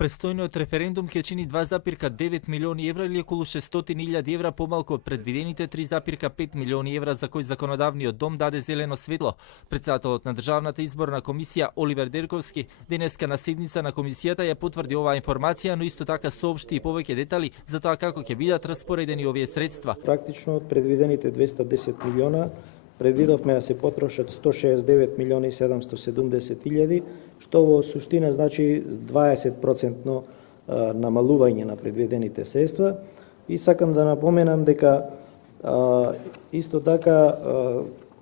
Престојниот референдум ќе чини 2,9 милиони евра или околу 600.000 евра помалку од предвидените 3,5 милиони евра за кои законодавниот дом даде зелено светло. Председателот на Државната изборна комисија Оливер Дерковски денеска на седница на комисијата ја потврди оваа информација, но исто така соопшти и повеќе детали за тоа како ќе бидат распоредени овие средства. Практично од предвидените 210 милиона предвидовме да се потрошат 169 милиони 770 илјади, што во суштина значи 20% намалување на предвидените средства. И сакам да напоменам дека исто така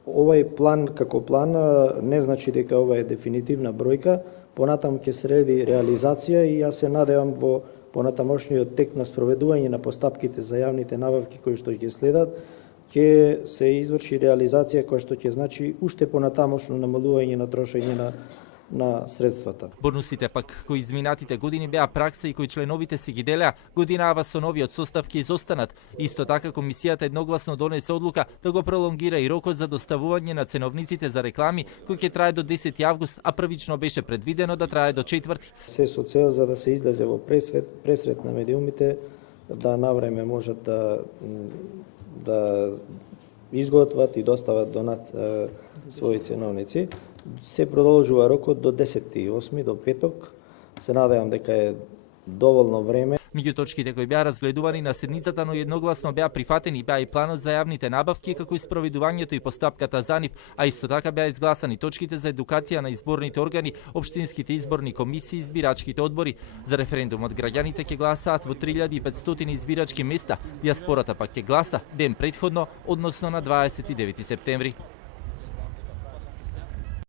овај план како план не значи дека ова е дефинитивна бројка, понатаму ќе следи реализација и јас се надевам во понатамошниот тек на спроведување на постапките за јавните набавки кои што ќе следат, ќе се изврши реализација која што ќе значи уште понатамошно намалување на трошење на средствата. Бонусите пак кои изминатите години беа пракса и кои членовите си ги делеа, годинава со новиот состав ќе изостанат. Исто така комисијата едногласно донесе одлука да го пролонгира и рокот за доставување на ценовниците за реклами кој ќе трае до 10 август, а првично беше предвидено да трае до 4. Се со цел за да се излезе во пресрет на медиумите, да навреме можат да изготват и достават до нас своји ценовници. Се продолжува рокот до 10.8. до петок. Се надевам дека е доволно време. Меѓу точките кои беа разгледувани на седницата, но едногласно беа прифатени беа и планот за јавните набавки, како и спроведувањето и постапката за нив, а исто така беа изгласани точките за едукација на изборните органи, општинските изборни комисии и избирачките одбори. За референдумот граѓаните ќе гласаат во 3500 избирачки места, дијаспората пак ќе гласа ден претходно, односно на 29 септември.